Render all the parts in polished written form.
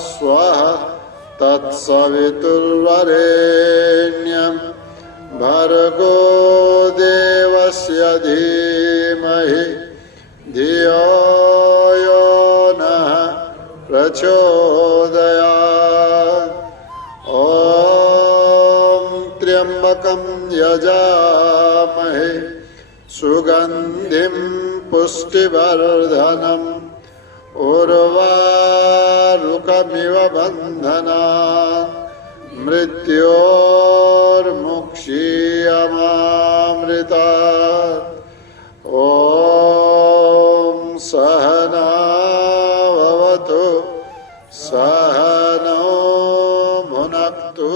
स्वः तत्सवितुर्वरेण्यं भर्गो देवस्य धीमहि धियो यो नः प्रचोदयात्। ॐ त्र्यम्बकं यजामहे सुगन्धिं पुष्टिवर्धनम् उर्वारुकमिव बन्धनात् मृत्योर्मुक्षीयमामृतात्। ॐ सहना भवतु सहनौ भुनक्तु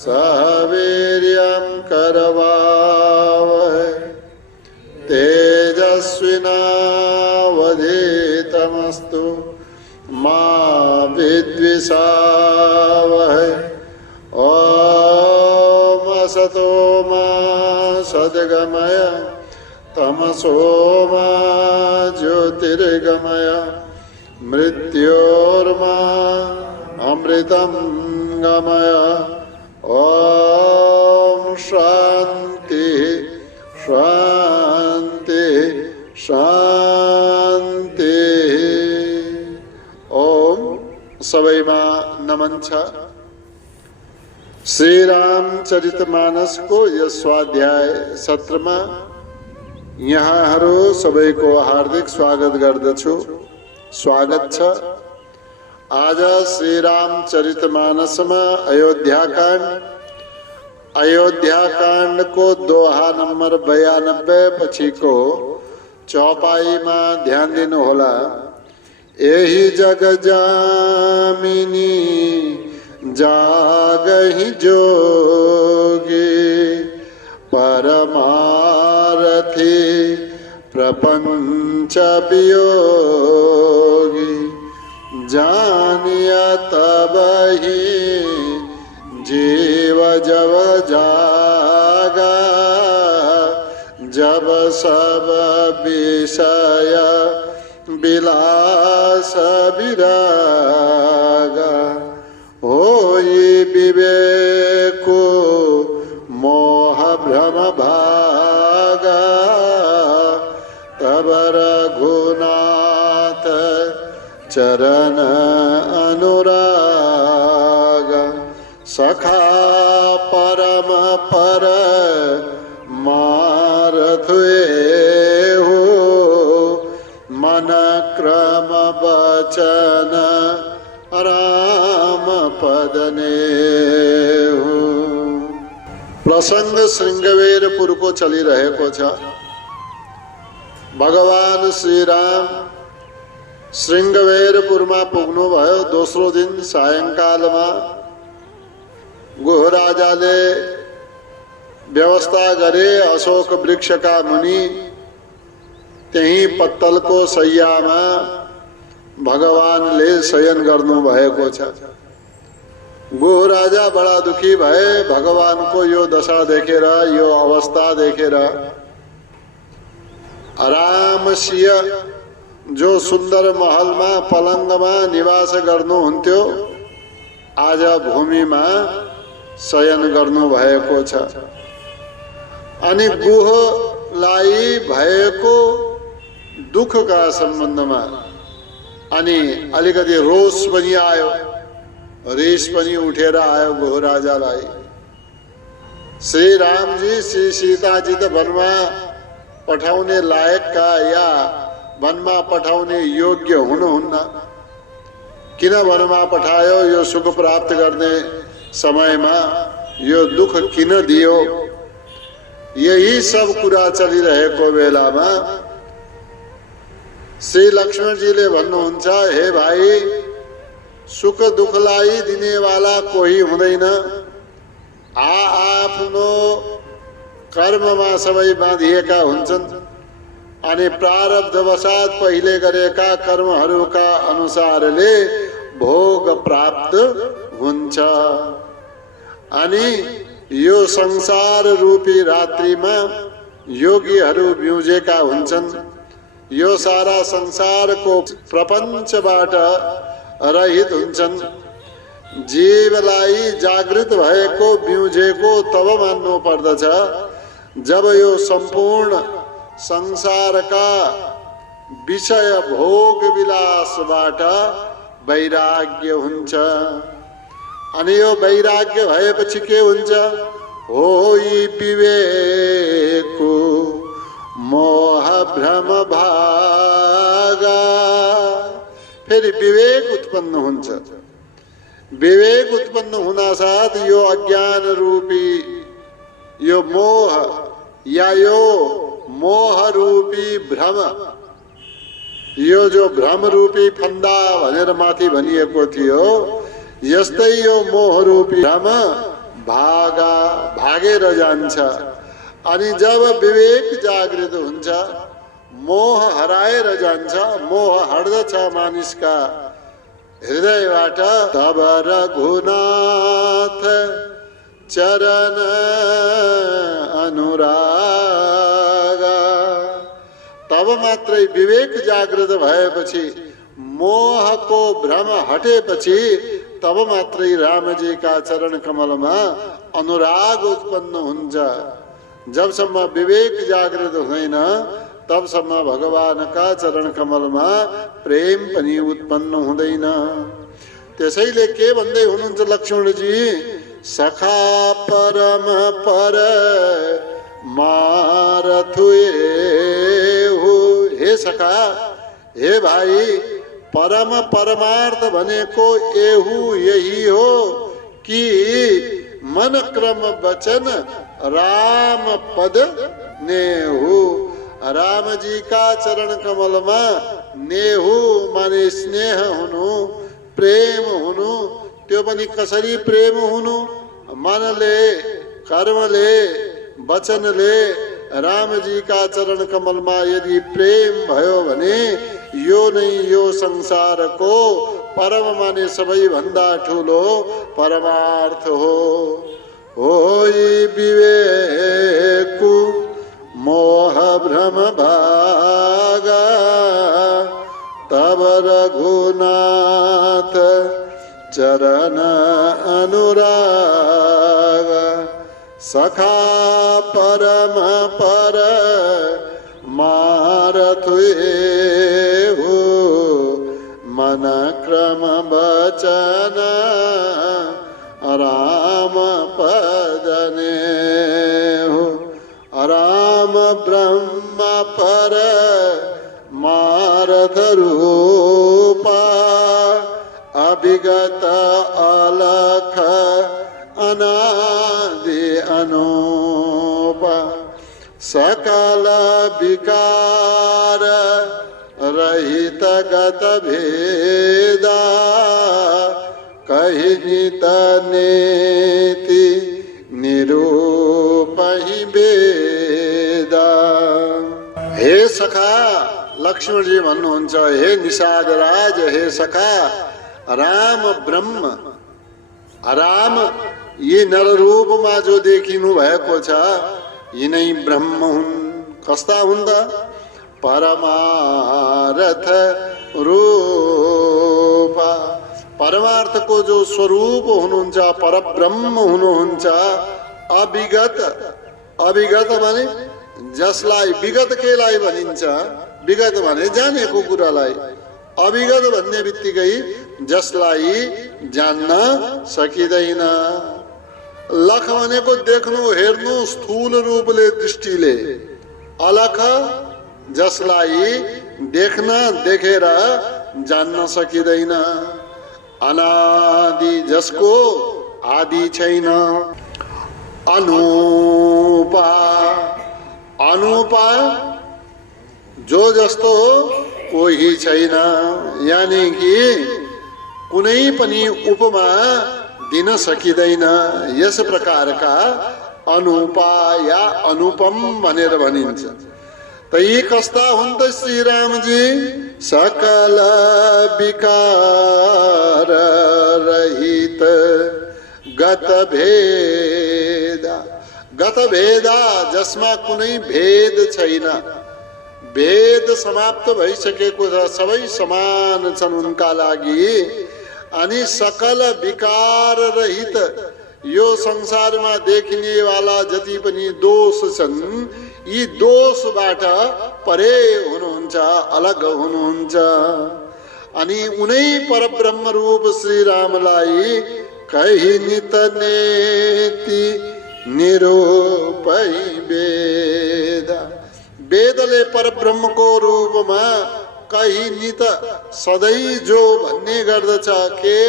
सह वीर्यं करवावहै तेजस्विनावधीतमस्तु मा विद्विषावहै। ॐ असतो मा सद्गमय तमसो मा ज्योतिर्गमय मृत्योर्मा अमृतं गमय। ॐ शान्ति शान्ति शान्ति। ओम सबैमा नमन छ। श्री रामचरितमानसको यस स्वाध्याय सत्रमा यहाँहरू सबैको हार्दिक स्वागत गर्दछु। स्वागत छ। आज श्री रामचरितमानसमा अयोध्याकाण्ड को दोहा नंबर 92 पछिको चौपाईमा ध्यान दिनु होला। एही जग जामिनी जागहि जोगी परमारथी प्रपंच वियोगी जानिया तबहि जीव जब जागा जब सब विषय विलास विरागा होई विवेको मोह भ्रम भागा तब रघुनाथ चरण अनुराग सखा परम पर मारथुए हो मन क्रम वचन राम पदने हो। प्रसंग श्रृंगवेरपुर को चली रहेको छ। भगवान श्री राम श्रृंगवेरपुरमा पुग्नु भयो। दोस्रो दिन सायंकालमा गुहराजाले व्यवस्था गरे। अशोक वृक्षका मुनि त्यही पत्तलको शय्यामा भगवानले शयन गर्नु भएको छ। गुहराजा बडा दुखी भए। भगवानको यो दशा देखेर, यो अवस्था देखेर रामसिंह जो सुन्दर महलमा पलङ्गमा निवास गर्नुहुन्थ्यो आज भूमिमा शयन गर्नु भएको छ। अनि गुहलाई भएको दुखका सम्बन्धमा अनि अलिकति रोष पनि आयो, रिस पनि उठेर आयो गुहराजालाई। श्री रामजी श्री सीताजी त वनमा पठाउने लायकका या वनमा पठाउने योग्य हुनुहुन्न, किन वनमा पठायो? यो सुख प्राप्त गर्ने समयमा यो दुख किन दियो? यही सब कुरा चलिरहेको बेलामा श्री लक्ष्मणजीले भन्नुहुन्छ, हे भाइ, सुख दुखलाई दिनेवाला कोही हुँदैन। आफ्नो कर्ममा सबै बाँधिएका हुन्छन् अनि प्रारब्धवशात पहिले गरेका कर्महरूका अनुसारले भोग प्राप्त हुन्छ। अनि यो संसार रूपी रात्रिमा योगीहरू बिउजेका हुन्छन्। यो सारा संसारको प्रपञ्चबाट रहित हुन्छन्। जीवलाई जागृत भएको बिउजेको तब मान्नु पर्दछ जब यो सम्पूर्ण संसारका विषय भोग विलासबाट वैराग्य हुन्छ। अनि यो वैराग्य भएपछि के हुन्छ? हो यी विवेकको मोह भ्रम भागा। फेरि विवेक उत्पन्न हुन्छ। विवेक उत्पन्न हुना साथ यो अज्ञान रूपी यो मोह या यो मोह रूपी भ्रम, यो जो भ्रम रूपी फन्दा भनेर माथि भनिएको थियो, यस्तै यो मोह रूपी भ्रम भागेर जान्छ। अनि जब विवेक जागृत हुन्छ, मोह हराएर जान्छ, मोह हट्दछ मानिसका हृदयबाट। तब रघुनाथ चरण अनुराग, तब मात्रै विवेक जागृत भएपछि, मोहको भ्रम हटेपछि, तब मात्रै रामजीका चरण कमलमा अनुराग उत्पन्न हुन्छ। जबसम्म विवेक जागृत हुँदैन तबसम्म भगवानका चरण कमलमा प्रेम पनि उत्पन्न हुँदैन। त्यसैले के भन्दै हुनुहुन्छ लक्ष्मणजी? सखा परम पर मारथुए हो। हे सखा, हे भाइ, परम परमार्थ भनेको एहु यही हो कि मन क्रम वचन राम पद नेहु। राम जी का चरण कमलमा नेहु माने स्नेह हुनु, प्रेम हुनु। त्यो पनि कसरी प्रेम हुनु? मनले, कर्मले, वचनले राम जी का चरण कमलमा यदि प्रेम भयो भने यो नै यो संसारको परम माने सबैभन्दा ठुलो परमार्थ हो। हो यी विवेकु मोह भ्रम भागा, तब रघुनाथ चरण अनुराग। सखा परम पर मारथुए हो, मन क्रम वचन राम पदने हो। राम ब्रह्म पर मारथ रूपा, अभिगत अलख अनादि अनूपा। सकल विकार रहित गत भेदा, कहि नित नेति निरूपहि वेदा। हे सखा, लक्ष्मण जी भन्नुहुन्छ, हे निषादराज, हे सखा, राम ब्रह्म, राम यी नररूपमा जो देखिनु भएको छ यिनै ब्रह्म हुन्। कस्ता हुन् त? परमार्थ रूपा, परमार्थको जो स्वरूप हुनुहुन्छ, परब्रह्म हुनुहुन्छ। अविगत, अविगत भने जसलाई विगत केलाई भनिन्छ? विगत भने जानेको कुरालाई। अविगत भन्ने बित्तिकै जसलाई जान्न सकिँदैन। लख भनेको देख्नु, हेर्नु स्थूल रूपले, दृष्टिले। अलख जसलाई देख्न, देखेर जान्न सकिँदैन। अनादि जसको आदि छैन। अनुपा, अनुपा जो जस्तो कोही छैन। यानी कि कुनै पनि उपमा दिन सकिँदैन। यस प्रकारका अनुपा या अनुपम भनेर भनिन्छ। त यी कस्ता हुन् त श्री रामजी? सकल विकार रहित गत भेदा, गत भेदा जसमा कुनै भेद छैन। भेद समाप्त भइसकेको छ, सबै समान छन् उनका लागि। अनि सकल विकार रहित यो संसारमा देखिने वाला जति पनि दोष छन्, यी दोषबाट परे हुनुहुन्छ, अलग हुनुहुन्छ। अनि उनै परब्रह्म रूप श्री रामलाई कहि नित नेति निरूपै वेद। वेदले परब्रह्मको रूपमा कहि नित सधैँ जो भन्ने गर्दछ के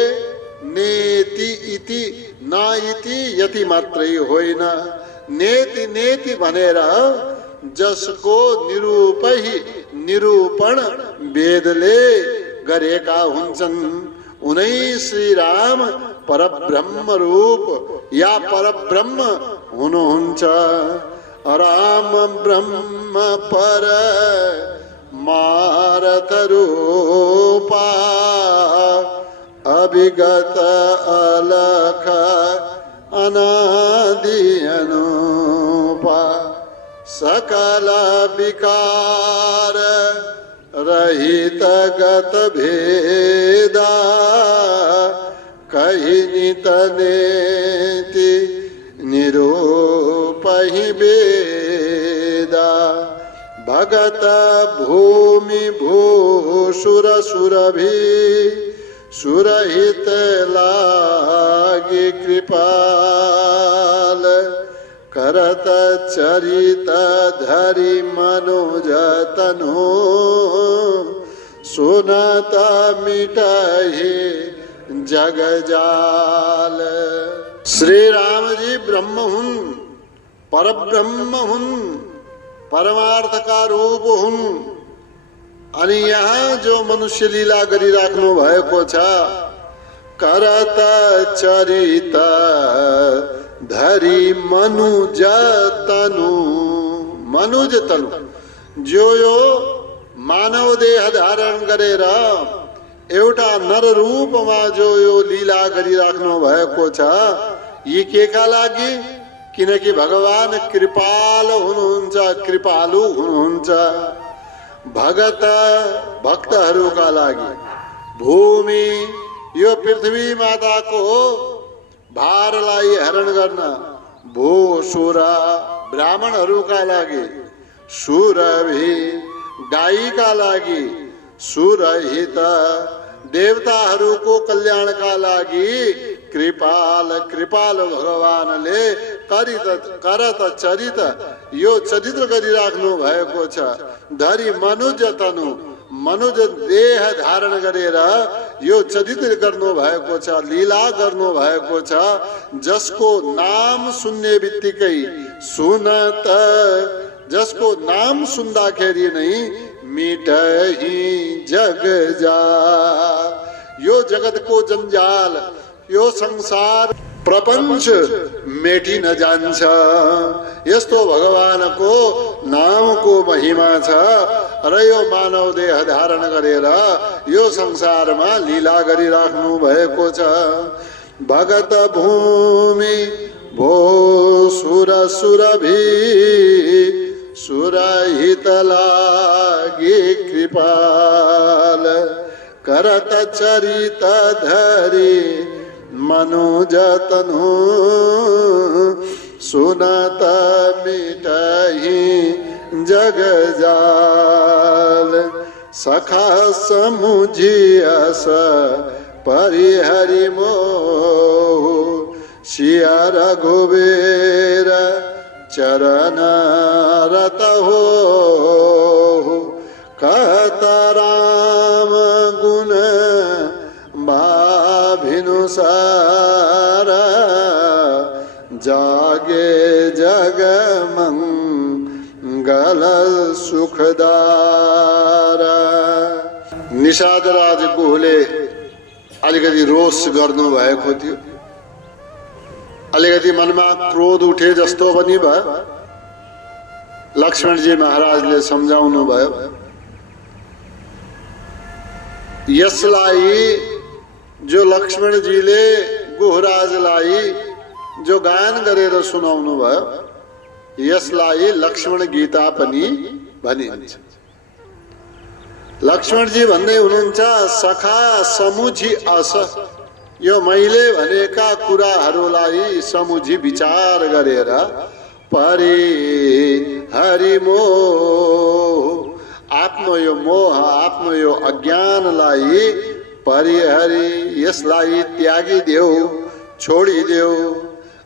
नेति इति, न इति यति मात्रै होइन, नेति नेति भनेर जसको निरूपण वेदले गरेका हुन्छन्, उनै श्री राम परब्रह्म रूप या परब्रह्म हुनुहुन्छ। राम ब्रह्म पर मारथ रूपा, अभिगत अलख अनादि अनुपा। सकल विकार रहित गत भेदा, कहि नित नेति निरूपहि वेदा। भगत भूमि भूसुर सुरभि, सुरहित लागी कृपाल। करत चरित धरि मनुज तनु, सुनत मिटहि जग जाल। श्री राम जी ब्रह्म हुन्, परब्रह्म हुन्, परमार्थ का रूप हुन्। अनि यहाँ जो मनुष्य लीला गरिराख्नु भएको छ, करत चरित धरि मनुज तनु। मनुज तनु जो यो मानव देह धारण गरेर एउटा नर रूपमा जो यो लीला गरिराख्नु भएको छ, यी केका लागि? किनकि भगवान कृपाल हुनुहुन्छ, कृपालु हुनुहुन्छ। भगत भक्तहरूका लागि, भूमि यो पृथ्वी माताको भारलाई हरण गर्न, भूसुर ब्राह्मणहरूका लागि, सुरभि गाईका लागि, सुरहित देवताहरूको कल्याणका लागि, कृपाल कृपाल भगवानले करत चरित यो चरित्र गरिराख्नु भएको छ। धरि मनुज तनु, मनुज देह धारण गरेर यो चरित्र गर्नु भएको छ, लीला गर्नु भएको छ। जसको नाम सुन्ने बित्तिकै, सुनत जसको नाम सुन्दाखेरि नै मिटहि जग जाल। यो जगतको जंजाल, यो संसार प्रपंच मेटिन जान्छ। यस्तो भगवानको नामको महिमा छ र यो मानव देह धारण गरेर यो संसारमा लीला गरिराख्नु भएको छ। भगत भूमि भो सुर सुरभि, सुरहित लागी कृपाल। करत चरित धरि मनुज तनु, सुनत मिटहि जग जाल। सखा समुझियस परिहरि मोह, सिया रघुवीर चरण रत हो। कहत राम गुण भाभिनु सारा, जागे जग मंगल सुखदारा। निषादराज गुहले अलिकति रोष गर्नु भएको थियो, अलिकति मनमा क्रोध उठे जस्तो पनि भयो। लक्ष्मणजी महाराजले सम्झाउनु भयो, यसलाई जो लक्ष्मणजीले गुहराजलाई जो गान गरेर सुनाउनु भयो, यसलाई लक्ष्मण गीता पनि भनिन्छ। लक्ष्मणजी भन्दै हुनुहुन्छ सखा समुझी अस, यो मैले भनेका कुराहरूलाई समुझी विचार गरेर परि हरि मोह, आफ्नो यो मोह आफ्नो यो अज्ञानलाई परिहरि यसलाई त्यागिदेऊ, छोडिदेऊ।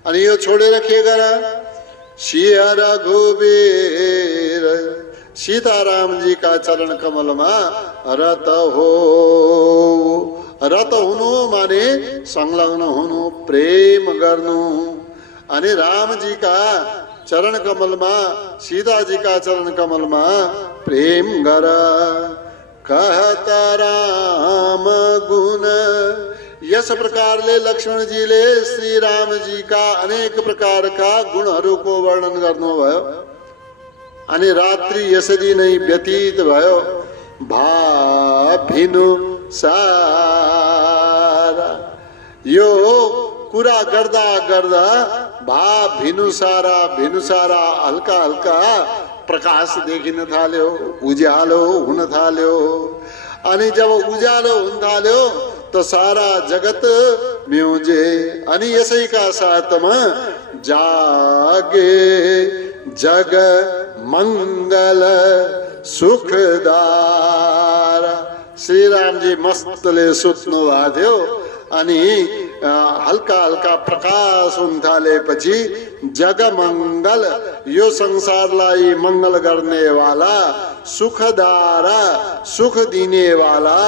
अनि यो छोडेर के गर? सिंह रघुवीर, सीतारामजी का चरण कमलमा रत हो। रत हुनु माने संलग्न हुनु, प्रेम गर्नु। अनि रामजी का चरण कमलमा, सीताजी का चरण कमलमा प्रेम गर। कहता राम गुण, यस प्रकारले लक्ष्मणजीले श्री रामजी का अनेक प्रकार का गुणहरूको वर्णन गर्नुभयो। अनि रात्रि यसरी नै व्यतीत भयो। भाभिनु सारा, यो कुरा गर्दा गर्दा भाभिनुसारा, भिनुसारा हल्का हल्का प्रकाश देखिन थाल्यो, उज्यालो हुन थाल्यो। अनि जब उज्यालो हुन थाल्यो तो सारा जगत म्यूजे। अनि यसैका साथमा जागे जग मंगल सुखदार। श्री रामजी मस्तले सुत्नु भएको थियो। अनि हल्का हल्का प्रकाश हुन थालेपछि जगमंगल, यो संसारलाई मंगल गर्ने वाला, सुखदारा, सुख दिने वाला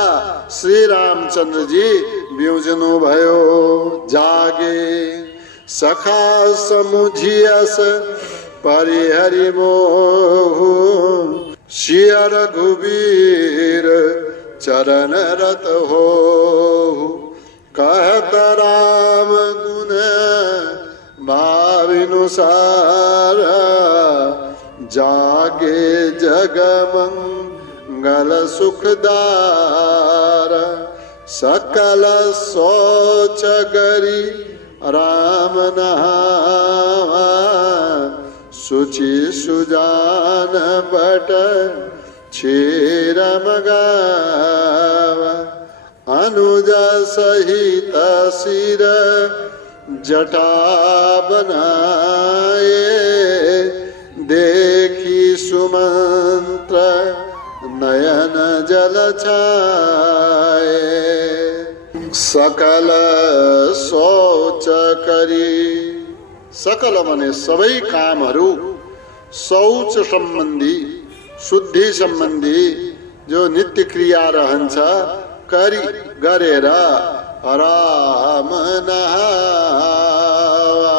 श्री रामचंद्र जी बिउजनु भयो। जागे सखा समुझियस परिहरि मोह, सिंह रघुवीर चरण रत हो। कहत राम गुण भाविनुसार, जागे जगमंगल सुखदार। सकल सोच गरी राम नहावा, सुचि सुजान बट क्षीर मगावा। अनुज सहित सिर जटा बनाए, देखी सुमंत्र नयन जल छाए। सकल सोच करी, सकल माने सबै कामहरू, शौच सम्बन्धी, शुद्धि सम्बन्धी जो नित्य क्रिया रहन्छ करी गरेर राम नहावा।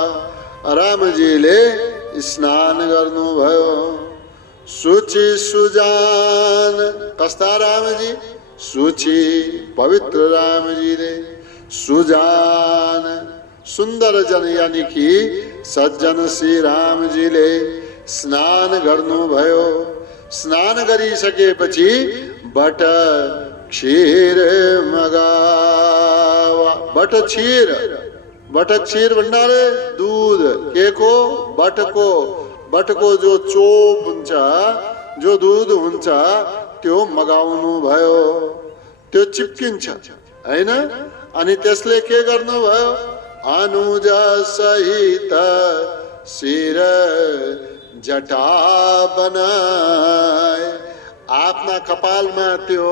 रामजीले स्नान गर्नुभयो। सुचि सुजान, कस्ता रामजी? सुचि पवित्र रामजीले। सुजान सुन्दर जन यानी कि सज्जन श्री रामजीले स्नान गर्नुभयो। स्नान गरिसकेपछि बट क्षीर मगावा। बट क्षीर भन्नाले दूध के को? बटको। बटको जो चोप हुन्छ, जो दूध हुन्छ त्यो मगाउनु भयो। त्यो चिप्किन्छ हैन? अनि त्यसले के गर्नुभयो? अनुज सहित शिर जटा बनाए। आफ्ना कपालमा त्यो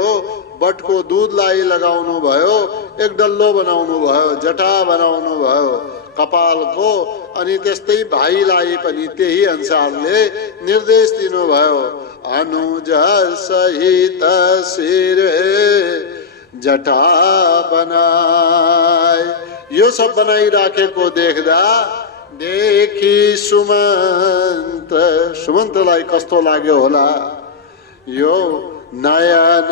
बटको दूधलाई लगाउनु भयो। एक डल्लो बनाउनु भयो, जटा बनाउनु भयो कपालको। अनि त्यस्तै भाइलाई पनि त्यही अनुसारले निर्देश दिनुभयो। अनुज सहित शिर जटा बनाए। यो सब बनाइराखेको देख्दा देखी सुमन्त, सुमन्तलाई कस्तो लाग्यो होला? यो नयन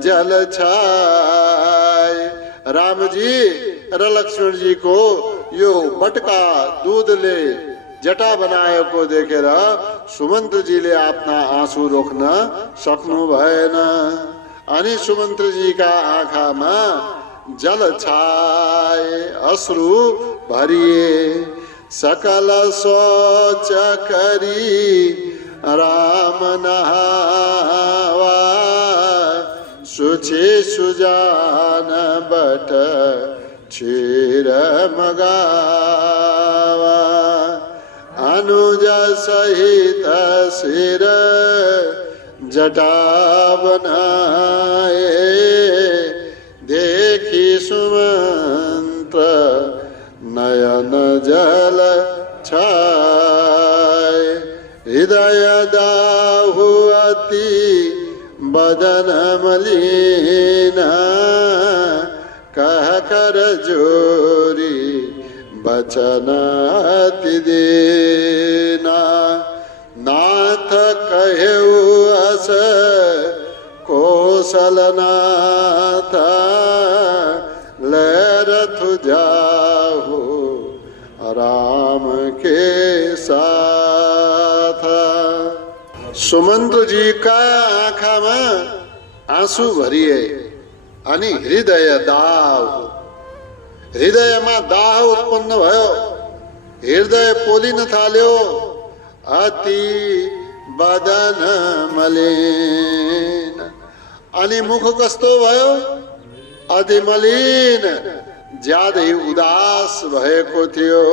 जल छाए। रामजी र लक्ष्मणजी को यो बटका दूधले जटा बनाएको देखेर सुमन्त्रजीले आफ्ना आँसु रोक्न सक्नु भएन। अनि सुमन्त्रजीका आँखामा जल छाए, अश्रु भरिए। सकल सोच करी राम नहावा, सुचे सुजान बट क्षीर मगावा अनुज सहित सिर जटा बनाए देखी सुमंत्र नयन जल छाए हृदय दाहु अति बदन मलिना कह कर जोरी बचन अति देना नाथ कहेउ अस कौशलनाथ लहरथ जाहु राम के साथ। सुमंत्र जी का आँखा में आंसू भरिए अनि हृदय दाह हृदय में दाह उत्पन्न भयो हृदय पोलिन थाल्यो अति बदन मलिन अनि मुख कस्तो भयो अति मलिन ज्यादै उदास भएको थियो।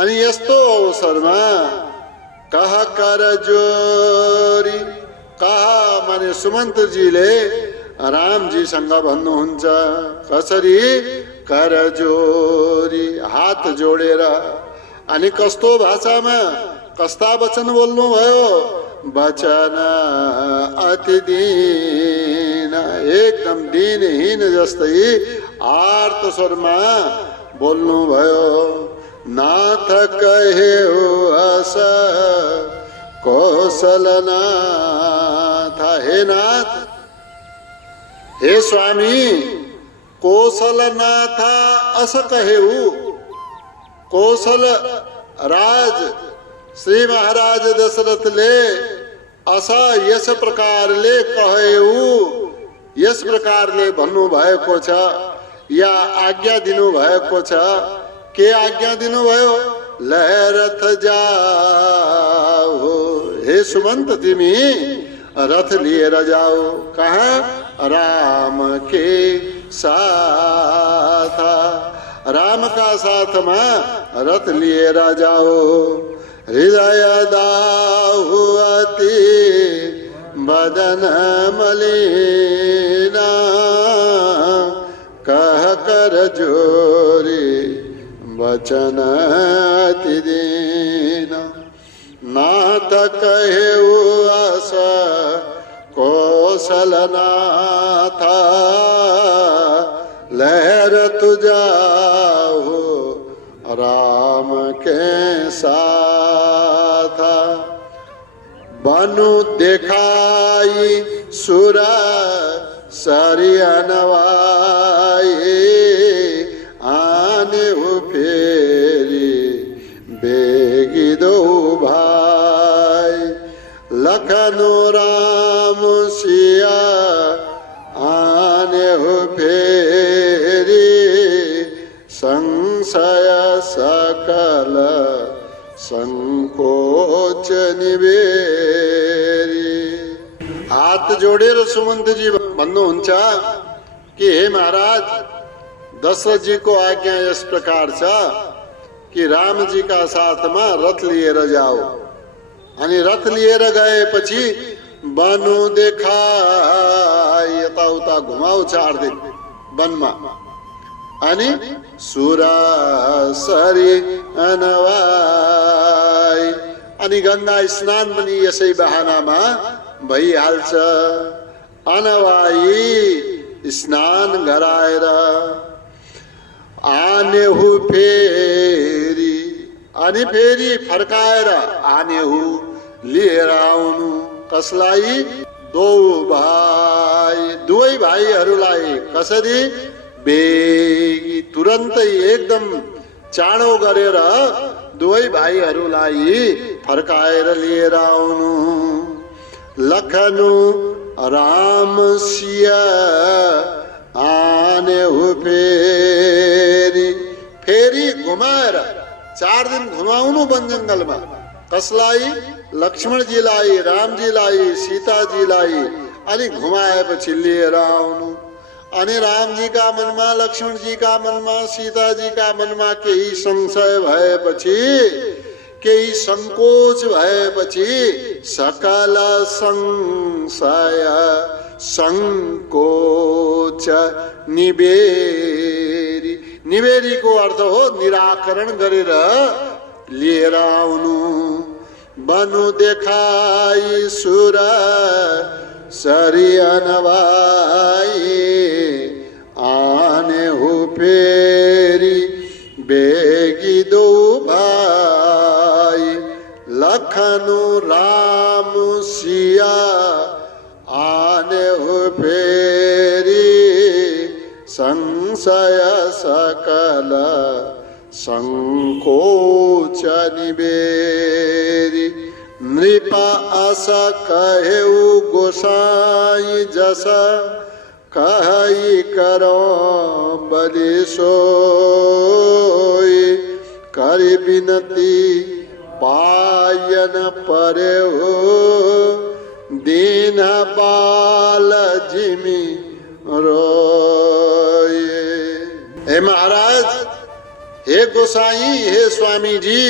अनि यस्तो अवसरमा कह कर जोरी कह माने सुमंत जीले राम जी सँग भन्नुहुन्छ कसरी कर जोरी हात जोडेर अनि कस्तो भाषामा कस्ता वचन बोल्नु भयो वचन अति दीन एकदम दीनहीन जस्तै आर्त स्वरमा बोल्नु भयो नाथ कहेउ अस कौशलनाथ हे नाथ हे स्वामी कौशलनाथ अस कहेउ कौशल राज श्री महाराज दशरथले असा यस प्रकारले कहेउ यस प्रकारले भन्नु भएको छ या आज्ञा दिनु भएको छ के आज्ञा दिनु भयो लहरथ जाओ हे सुमंत तिमी रथ लिएर जाओ कहाँ राम के साथ राम का साथ में रथ लिएर जाओ हृदय दाहु अति बदन मलिना कह कर जोरी वचन अति दीना नाथ कहेउ अस कौशलनाथ लहरथ जाहु राम के साथ बनु देखाई सुर सरियनवाई आने हो फेरी बेगी दो भाई लखनु राम सिया आने हो फेरी संशय सकल संकोच निवेरी हात जोडेर सुमंत जी भन्नुहुन्छ कि हे महाराज दशरथ जी को आज्ञा इस प्रकार छ कि राम जी का साथ में रथ लिएर जाओ अनि रथ लिएर गएपछि बनु देखाई यताउता घुमाउ 4 दिन वनमा अनि सुरा सरी अनवाई अनि गंगा स्नान पनि यसै बहानामा भइहाल्छ अनवाई स्नान गराएर आनेहु फेरि अनि फेरि फर्काएर आनेहु लिएर आउनु कसलाई दो भाइ दुवै भाइहरूलाई कसरी बेगी तुरन्तै एकदम चाँडो गरेर दुवै भाइहरूलाई फर्काएर लिएर आउनु लखनु राम सिया आनेहु फेरि फेरि घुमाएर 4 दिन घुमाउनु वन जंगलमा कसलाई लक्ष्मणजीलाई रामजीलाई सीताजीलाई अनि घुमाएपछि लिएर आउनु। अनि रामजीका मनमा, लक्ष्मणजीका मनमा, सीताजीका मनमा केही संशय भएपछि, केही संकोच भएपछि सकल संशय संकोच निबेरी, निबेरीको अर्थ हो निराकरण गरेर लिएर आउनु। बनु देखाई सुर सरियन भाई आने हो फेरी बेगी दो भाई लखनु राम सिया आने हो फेरी संशय सकल संकोच निबेरी। नृपा अस कहेउ गोसाई जस कहि करो बलि सोई करि बिनती पायन परे हो दीन बाल जिमी रोए। हे महाराज, हे गोसाई, हे स्वामी जी,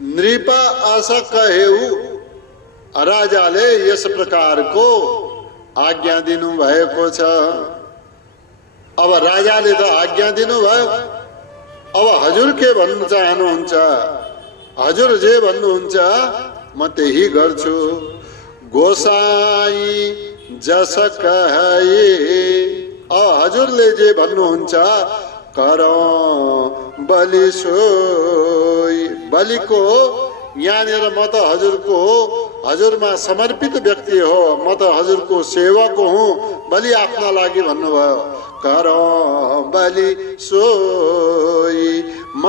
नृप अस कहेउ, राजाले यस प्रकारको आज्ञा दिनु भएको छ। अब राजाले त आज्ञा दिनुभयो, अब हजुर के भन्न चाहनुहुन्छ? हजुर जे भन्नुहुन्छ म त्यही गर्छु। गोसाई जस कहे, अब हजुरले जे भन्नुहुन्छ करो बलि सोई। बलिको यहाँनिर म त हजुरको, हजुरमा समर्पित व्यक्ति हो, म त हजुरको सेवक हुँ, बलि आफ्ना लागि भन्नुभयो। करो बलि सोई, म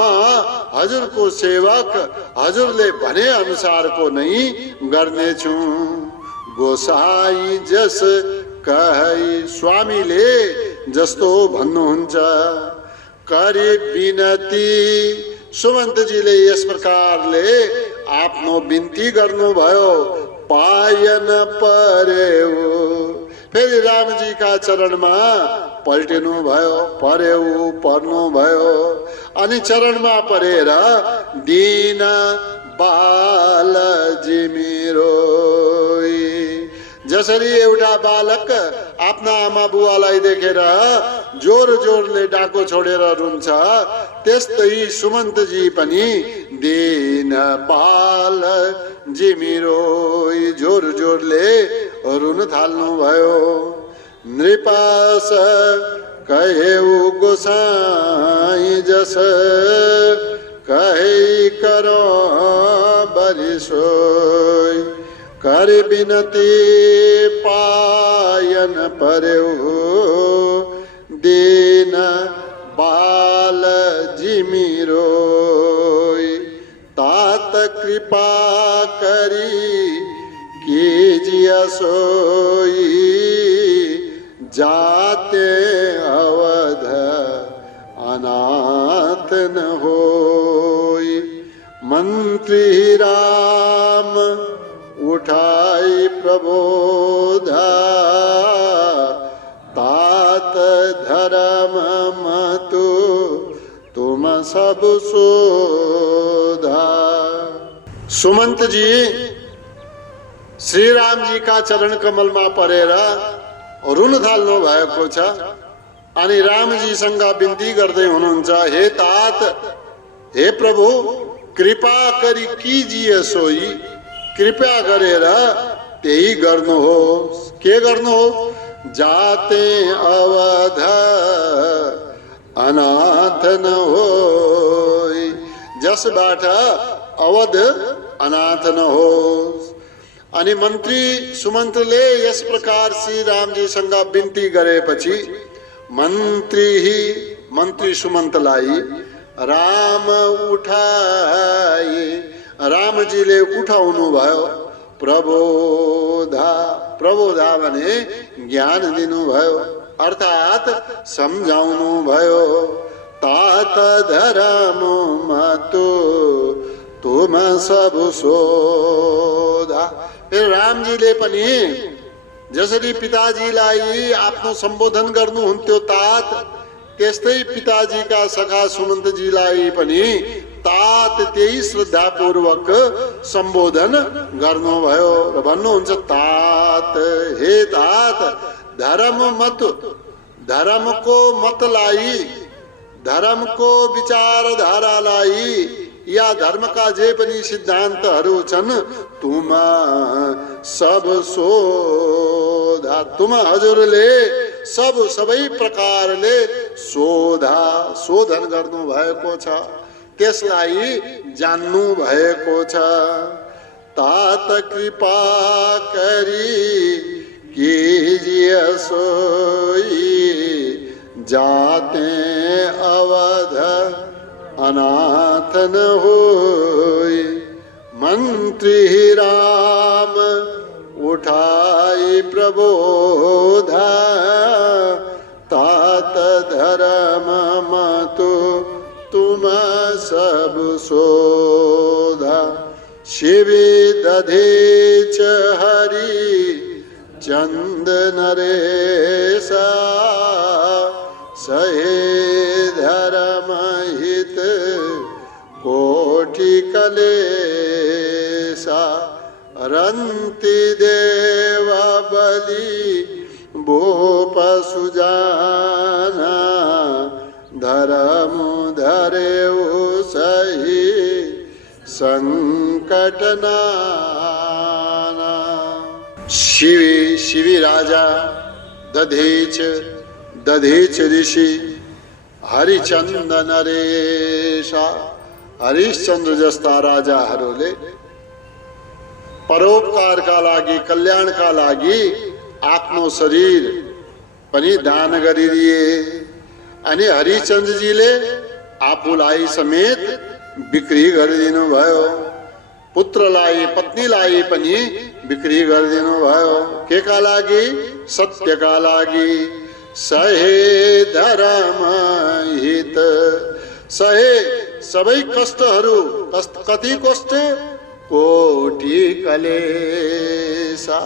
हजुरको सेवक, हजुरले भने अनुसारको नै गर्नेछु। गोसाई जस कहे, स्वामीले जस्तो भन्नुहुन्छ करि बिनती। सुमन्तजीले यस प्रकारले आफ्नो बिन्ती गर्नुभयो। पायन पर्यो, फेरि रामजीका चरणमा पल्टिनु भयो, पर्यो, पर्नु भयो। अनि चरणमा परेर दीन बाल जिमिरो, जसरी एउटा बालक आफ्ना आमा बुवालाई देखेर जोर जोरले डाको छोडेर रुन्छ, त्यस्तै सुमन्तजी पनि दीन बाल जिमिरो जोर जोरले रुन थाल्नु भयो। नृपास कहेउ गोसाई जस कहे करो बलि सोई कर बिनती पायन पर्यो दीन बाल जिमिरो। तात कृपा करी कीजिए सोई जाते अवध अनाथ न होई। मंत्री राम उठाई प्रबोधा तात धर्म मतु तुम सब सोधा। सुमंत जी श्री राम जी का चरण कमल में परेर रुन थाल्नु भएको छ। अनि रामजीसँग बिन्ती गर्दै हुनुहुन्छ, हे तात, हे प्रभु, कृपा करी कीजिए सोई, कृपा गरेर त्यही गर्नुहोस्। के गर्नु हो? जाते अवध अनाथ न होई, जसबाट अवध अनाथ न होस्। अनि मन्त्री सुमन्त्रले यस प्रकार श्री रामजीसँग बिन्ती गरेपछि मन्त्री सुमन्तलाई राम उठाए, रामजीले उठाउनु भयो। प्रबोधा, प्रबोधा भने ज्ञान दिनुभयो, अर्थात सम्झाउनु भयो। तात धर्म मतु तुम सब सोधा। फिर रामजीले पनि जसरी पिताजीलाई आफ्नो सम्बोधन गर्नुहुन्थ्यो तात, त्यस्तै पिताजीका सखा सुमन्तजीलाई पनि तात त्यही श्रद्धापूर्वक सम्बोधन गर्नुभयो र भन्नुहुन्छ तात, हे तात, धर्मको मतलाई, धर्मको विचारधारालाई या धर्मका जे पनि सिद्धान्तहरू छन् तुम सब शोधा, तुम हजुरले सबै प्रकारले शोधन गर्नु भएको छ, त्यसलाई जान्नु भएको छ। तात कृपा करी कीजिए सोई, जाते अवध अनाथ न होई। मंत्री राम उठाई प्रबोधा, तात धर्म मतु तुम सब शोधा। शिवी दधेच हरि चंद नरेशा, सहे धर्म हित कोटि कलेसा। रंति देव बलि भूप सुजाना, धर्म धरेउ सही संकट नाना। शिवी राजा, दधेच ऋषि, हरिचंद नरेशा, हरिश्चंद्र जस्ता राजाहरूले परोपकारका लागि, कल्याणका लागि आफ्नो शरीर पनि दान गरिदिए। अनि हरिचंद्रजीले आफूलाई समेत बिक्री गरिदिनु भयो, पुत्रलाई पत्नीलाई पनि बिक्री गरिदिनु भयो। केका लागि? सत्यका लागि। सहे धर्म हित, सहे सबै कष्टहरू, कति कष्ट? कोटि कलेसा,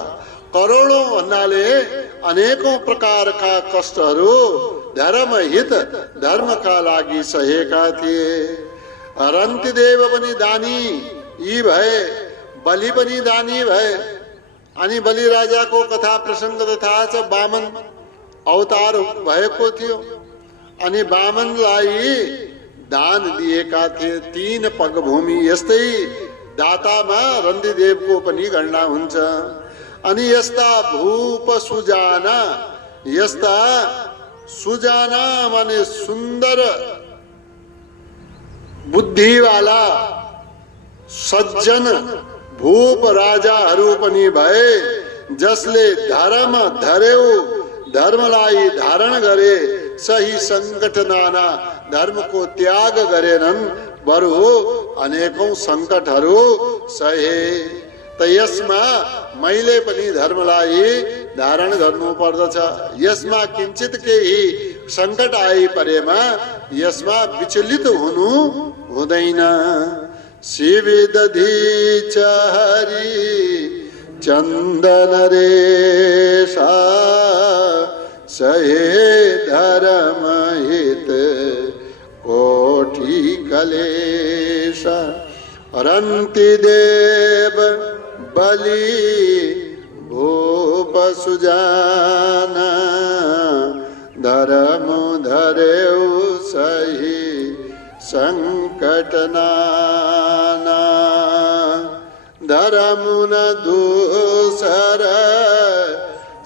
करोडौं भन्नाले अनेकौं प्रकारका कष्टहरू धर्म हित, धर्मका लागि सहेका थिए। रन्तिदेव पनि दानी यी भए, बलि पनि दानी भए। अनि बलि राजाको कथा प्रसङ्ग त थाहा छ, वामन अवतार भएको थियो। अनि वामनलाई दान दिएका थिए 3 पग भूमि। यस्तै दातामा रन्तिदेवको पनि गणना हुन्छ। अनि यस्ता भूप सुजाना, यस्ता सुजाना माने सुन्दर बुद्धिवाला सज्जन भूप राजाहरू पनि भए, जसले धर्म धर्यौ, धर्मलाई धारण गरे, सही संकट नाना, धर्मको त्याग गरेनन्, बरु अनेकौं संकटहरू सहे। त यसमा मैले पनि धर्मलाई धारण गर्नु पर्दछ। यसमा किंचित केही संकट आइपरेमा यसमा विचलित हुनु हुँदैन। शिवी दधीच हरि चंदन रेशा, सहे धर्म हित कोटि कलेशा। रंति देव बलि भूप सुजाना, धर्म धरेउ सही संकट नाना। धर्म न दूसर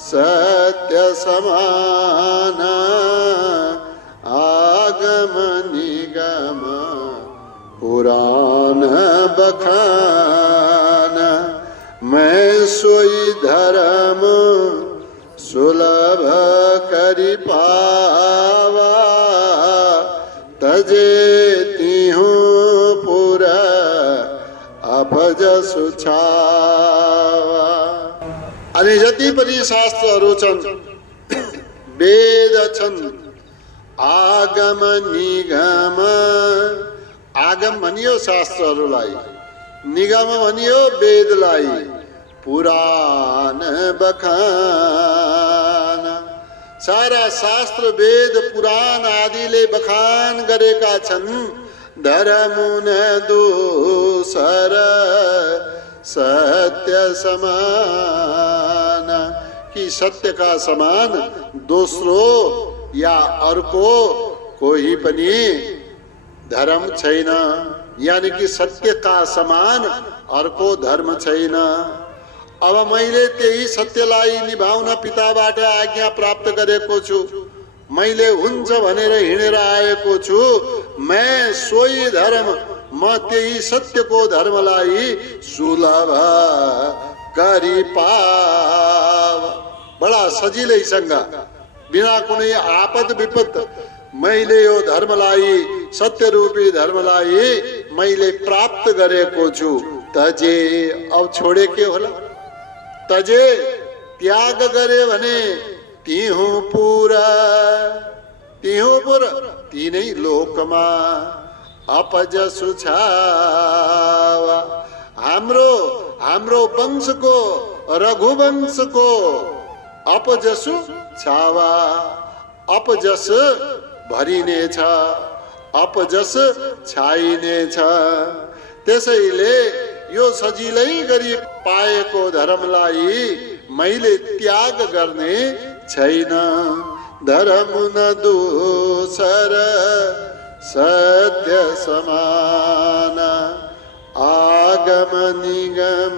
सत्य समाना, आगम निगम पुराण बखान। मैं सोई धर्म सुलभ करि पावा, तजे तिहूँ पुरा अपज सुछावा। अनि जति पनि शास्त्रहरू छन्, वेद छन्, आगम निगम, आगम भनियो शास्त्रहरूलाई, निगम भनियो वेदलाई, पुराण बखान। सारा शास्त्र वेद पुराण आदिले बखान गरेका छन् धर्मुन दोसर सत्य समान, कि सत्य का समान दोस्रो या अर्को कोही पनि धर्म छैन। यानी कि सत्य का समान अर्को धर्म छैन। अब मैले त्यही सत्यलाई निभाउन पिताबाट आज्ञा प्राप्त गरेको छु। मैले हुन्छ भनेर हिँडेर आएको छु। मैं सोही धर्म, म त्यही सत्यको धर्मलाई सुलभ गरी पाव। बडा सजिलैसँग बिना कुनै आपद विपद मैले यो धर्मलाई, सत्य रूपी धर्मलाई मैले प्राप्त गरेको छु। तजे, अब छोडे के होला? तजे त्याग गरे भने तिहु पुरा तीनै लोकमा अपजसु छावा। हाम्रो वंशको, रघुवंशको अपजसु छावा। अपजस भरिनेछ, अपजस छाइनेछ। त्यसैले यो सजिलै गरी पाएको धर्मलाई मैले त्याग गर्ने छैन। धर्म न दोसर सत्य समान, आगम निगम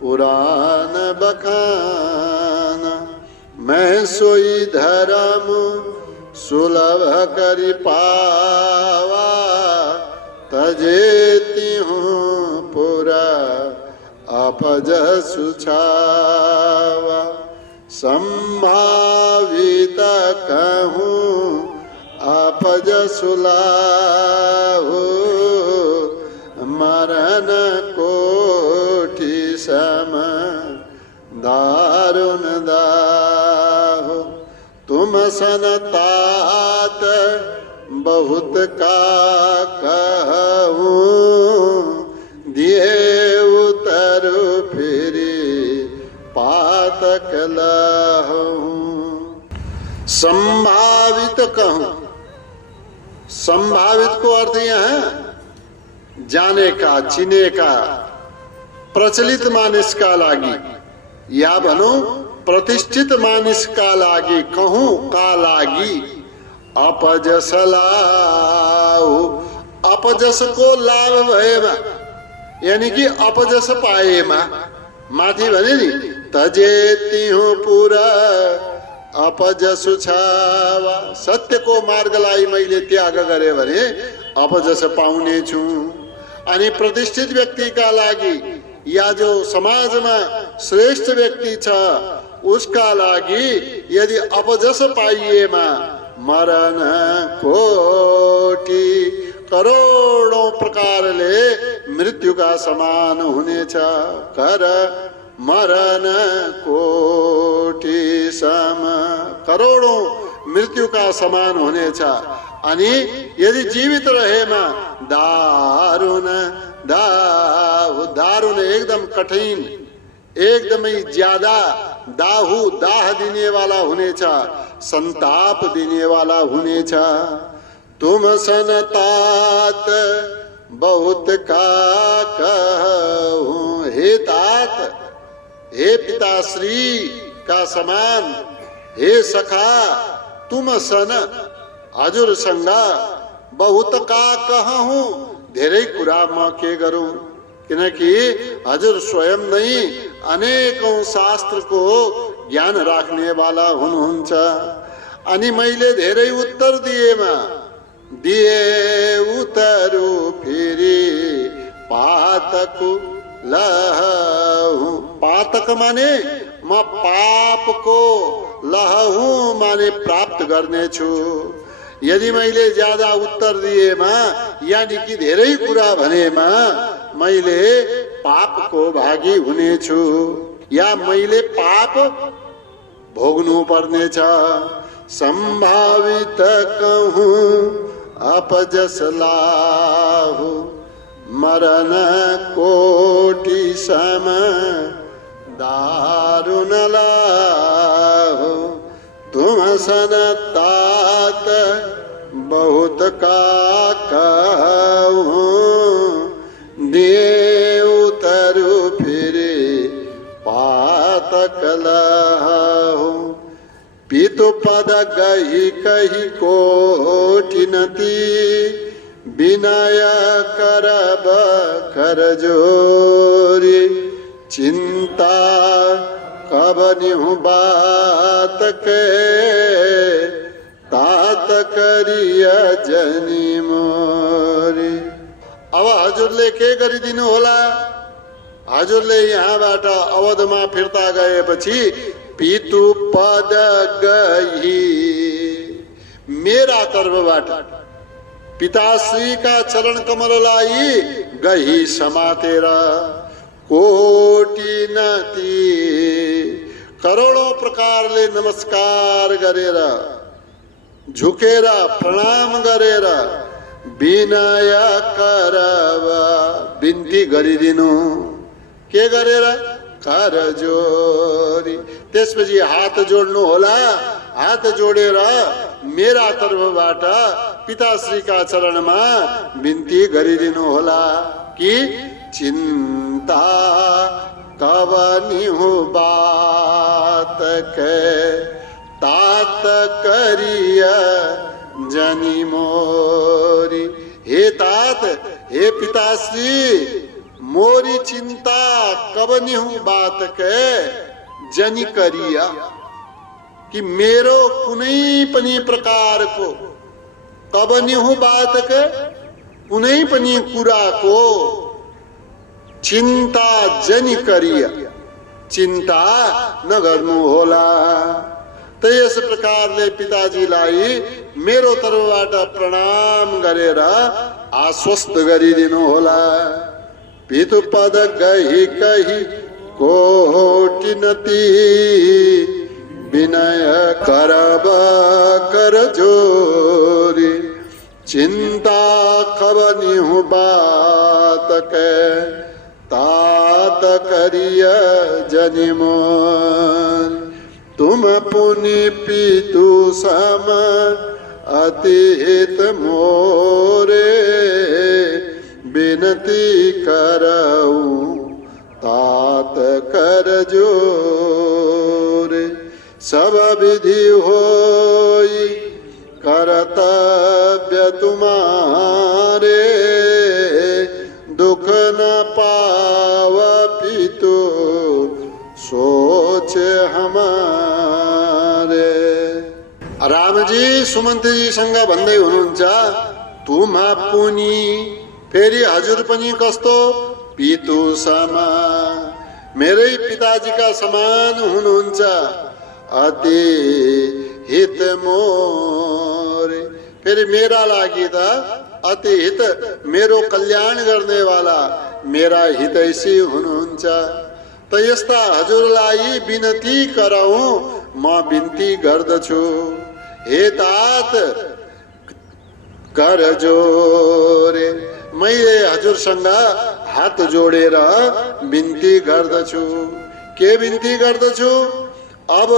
पुराण बखान। मैं सोई धर्म सुलभ करि पावा, तजेति हूँ पुरा अपजसु छावा। संभावित कहूँ अपजसु लाहु, मरण कोटि सम दारुण दाहु। तुम सन तात बहुत का कहूँ, दिए उतरु फिरी पातक लहूँ। संभावित कहूँ, संभावित को अर्थ यह है जाने का, चिने का, प्रचलित मानिस का लागी, या भनौं प्रतिष्ठित मानिस का लागी, कहूँ का लागी। अपजस लाहु, अपजस को लाभ भएमा, यानी कि अपजस पाएमा। माथि भने नि तजेति हूँ पुरा अपजसु छावा। सत्यको मार्गलाई मैले त्याग गरे भने अपजस पाउने छु। अनि प्रतिष्ठित व्यक्तिका लागि या जो समाजमा श्रेष्ठ व्यक्ति छ उसका लागि यदि अपजस पाइएमा मरण कोटि करोडौं प्रकारले मृत्युका समान हुनेछ। कर मरण कोटि सम, करोडौं मृत्युका समान हुनेछ। अनि यदि जीवित रहेमा दारुण दाहु, दारुण एकदम कठिन, एकदमै ज्यादा दाहु, दाह दिने वाला हुनेछ, संताप दिने वाला हुनेछ। तुम सन तात बहुत का कहूँ, हे तात, हे पिताश्री का समान, हे सखा, तुम सन हजुरसँग बहुत का कहूँ, धेरै कुरा म के गरौँ। किनकि हजुर स्वयं नै अनेकौं शास्त्रको ज्ञान राख्ने वाला हुनुहुन्छ। अनि मैले धेरै उत्तर दिएमा दिए उतरु फेरि पातकु लहु। पातक माने म पापको, लहु माने प्राप्त गर्नेछु। यदि मैले ज्यादा उत्तर दिएमा यानी कि धेरै कुरा भनेमा मैले पापको भागी हुनेछु, या मैले पाप भोग्नु पर्नेछ। संभावित कहूँ अपजस लाहु, मरण कोटि सम दारुण लाहो। तुम सन तात बहुत का कहूँ, दिए उतरु फिरे पातक लहु। पितु पद गही कही कोटिनती, विनय करब कर जोरी। चिंता कब निहु बात के, तात करिय जनी मोरी। अब हजुरले के गरिदिनु होला? हजुरले यहाँबाट अवधमा फिर्ता गएपछि पितु पद गही, मेरा तर्फबाट पिताश्रीका चरण कमललाई गही समातेर कोटि नती करोडौं प्रकारले नमस्कार गरेर, झुकेर प्रणाम गरेर विनय करब, बिन्ती गरिदिनु। के गरेर? कर जोरी। त्यसपछि हात जोड्नु होला। हात जोडेर मेरा तर्फबाट पिताश्रीका चरणमा बिन्ती गरिदिनु होला कि चिन्ता कब निहु बात के, तात करिय जनी मोरी। हे तात, हे पिताश्री, मोरी चिंता कब निहु बात के जनी करिया, कि मेरो कुनै पनि प्रकारको, कब निहु बात के कुनै पनि कुराको चिन्ता जनी करिया, चिन्ता नगर्नु होला। त यस प्रकारले पिताजीलाई मेरो तर्फबाट प्रणाम गरेर आश्वस्त गरिदिनु होला। पितु पद गही कही कोटिनती, विनय करब कर जोरी। चिंता कब निहु बात के, तात करिय जनि मोर। तुम पुनि पितु सम अति हित मोरे, बिनती करऊं तात कर जोरे। सब विधि होई कर्तव्य तुम्हारे, दुख न पाव पितु सोच हमारे। रामजी सुमन्त्रीसँग भन्दै हुनुहुन्छ, तुम पुनि, फेरि हजुर पनि कस्तो? पितु समा, मेरै पिताजीका समान हुनुहुन्छ। अति हित मोरे, फेरि मेरा लागि त अति हित, मेरो कल्याण गर्ने वाला मेरा हितैषी हुनुहुन्छ। त यस्ता हजुरलाई बिनती गरौँ, म बिन्ती गर्दछु। हे तात कर जोरे, मैले हजुरसँग हात जोडेर बिन्ती गर्दछु। के बिन्ती गर्दछु? अब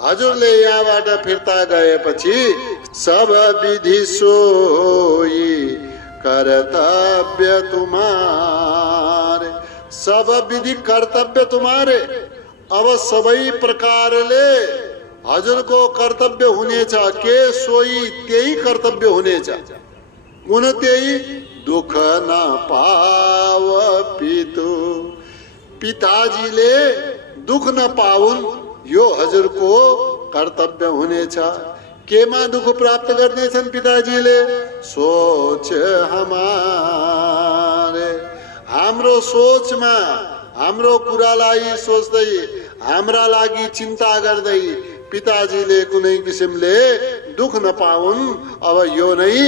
हजुरले यहाँबाट फिर्ता गएपछि सब विधि सोई कर्तव्य तुम्हारे, सब विधि कर्तव्य तुम्हारे। अब सबै प्रकारले हजुरको कर्तव्य हुनेछ। के सोई त्यही कर्तव्य हुनेछ। कुन त्यही? दुख न पाव पितु, पिताजीले दुख न पाउन्, यो हजुरको कर्तव्य हुनेछ। केमा दुख प्राप्त गर्नेछन् पिताजीले? सोच हमारे, हाम्रो सोचमा, हाम्रो कुरालाई सोच्दै, हाम्रा लागि चिन्ता गर्दै पिताजीले कुनै किसिमले दुख नपाउन्। अब यो नै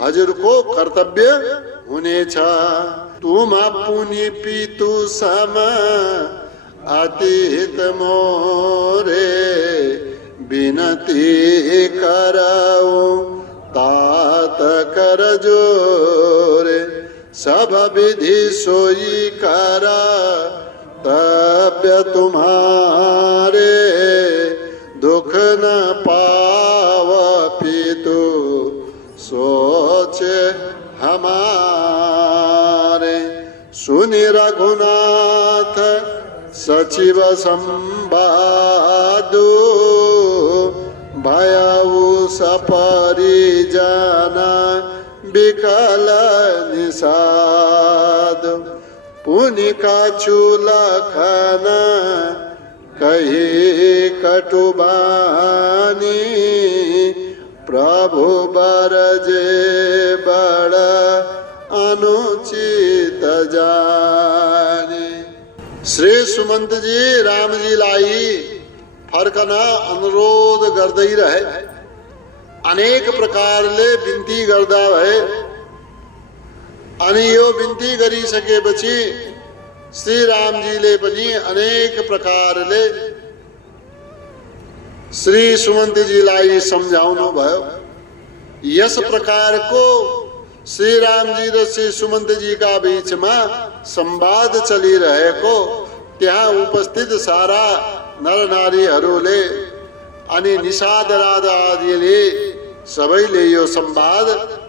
हजुरको कर्तव्य हुनेछ। तुम पुनि पितु सम अति हित मोरे, बिनती करऊं तात कर जोरे। सब विधि सोई कर तब्य तुम्हारे दुख न पाव पितु सोच हमारे। सुनि रघुनाथ सचिव संवादु भयउ सपरिजन विकल निषाद। पुनिका चुलखन कही कटुबानी प्रभु बरजे बड़ अनुचित जाने। श्री सुमंत जी राम जी लाई फर्कना अनुरोध गर्दै रहे। अनेक प्रकारले बिन्ती गर्दा भए अनि यो बिन्ती गरिसकेपछि श्री रामजीले पनि अनेक प्रकारले श्री सुमन्तजीलाई सम्झाउनु भयो। यस प्रकारको श्री रामजी र श्री सुमन्तजीका बीचमा संवाद चलिरहेको त्यहाँ उपस्थित सारा नरनारीहरूले अनि निषाद राधा आदिले सबैले यो संवाद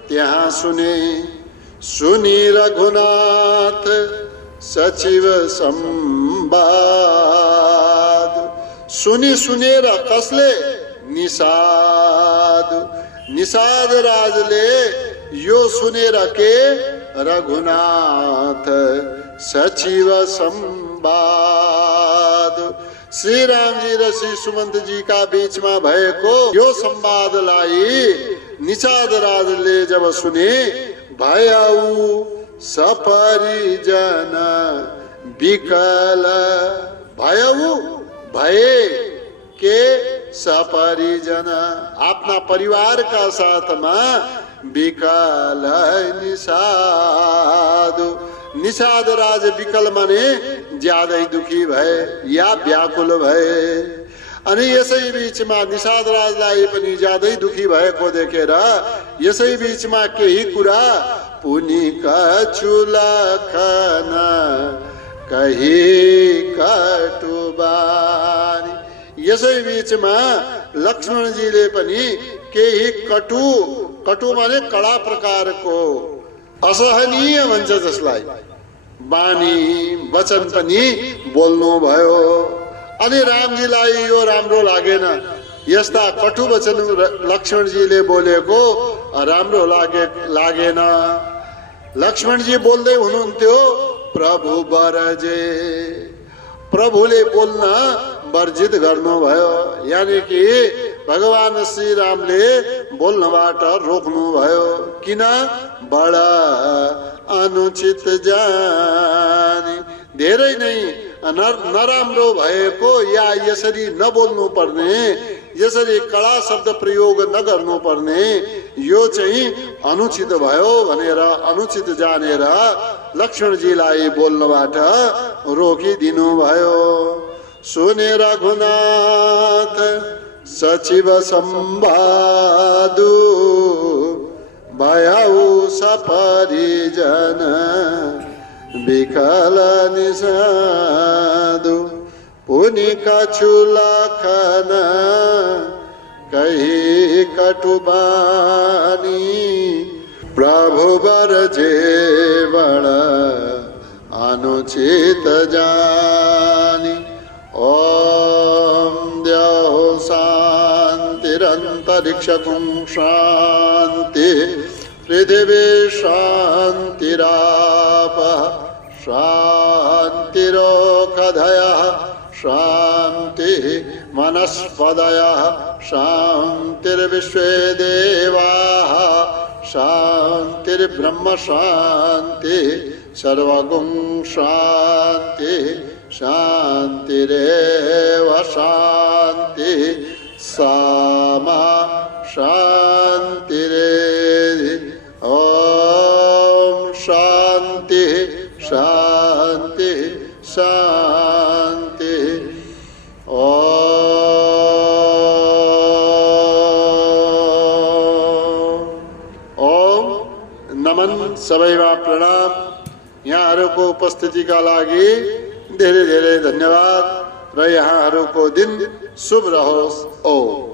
त्यहाँ सुने। सुनि रघुनाथ सचिव संवाद। सुनि सुनेर कसले? निषाद। निषाद राजले यो सुनेर के? रघुनाथ सचिव संवाद। श्री रामजी र श्री सुमंत जी का बीच में भएको यो संवादलाई निषाद राजले जब सुने भयउ सपरिजन विकल। भयउ भये के सपरिजन अपना परिवार का साथ में विकल निषाद। निषाद राज विकल माने ज्यादै दुखी भए या व्याकुल भए। अनि यसै बीचमा निषाद राजलाई पनि ज्यादै दुखी भएको देखेर यसै बीचमा केही कुरा पुनिका चुलखन कही कटुबानी। यसै बीचमा लक्ष्मणजीले पनि केही कटु माने कडा प्रकारको असहनीय भन्छ जसलाई बानी वचन पनि बोल्नु भयो। अनि रामजीलाई यो राम्रो लागेन। यस्ता कटु वचन लक्ष्मणजीले बोलेको राम्रो लागेन। लक्ष्मणजी बोल्दै हुनुहुन्थ्यो प्रभु बरजे। प्रभुले बोल्न वर्जित गर्नुभयो, यानी कि भगवान श्री रामले बोल्नबाट रोक्नुभयो। किन? बडा अनुचित जानी। धेरै नै नराम्रो भएको या यसरी नबोल्नु पर्ने, यसरी कडा शब्द प्रयोग नगर्नु पर्ने यो चाहिँ अनुचित भयो भनेर अनुचित जानेर लक्ष्मणजीलाई बोल्नबाट रोकिदिनु भयो। सुने रघुनाथ सचिव संवादु भयउ सपरिजन विकल निषादु। पुनिका चुलखन कही कटुबानी प्रभु बरजे बड़ अनुचित जानी। ओम द्यौ शांतिरंतरिक्षकुं शांति पृथिवी शांतिराप शांतिरोषधयः शांति वनस्पतयः शांतिर्विश्वे देवाः शांतिर्ब्रह्म शांति सर्वगुं शांति शांतिरेव शांति सामा शांतिरेधि। ओम शांति शांति शांति। ओम नमन सबैमा प्रणाम। यहाँहरूको उपस्थितिका लागि धेरै धेरै धन्यवाद र यहाँहरूको दिन शुभ रहोस्। ओम।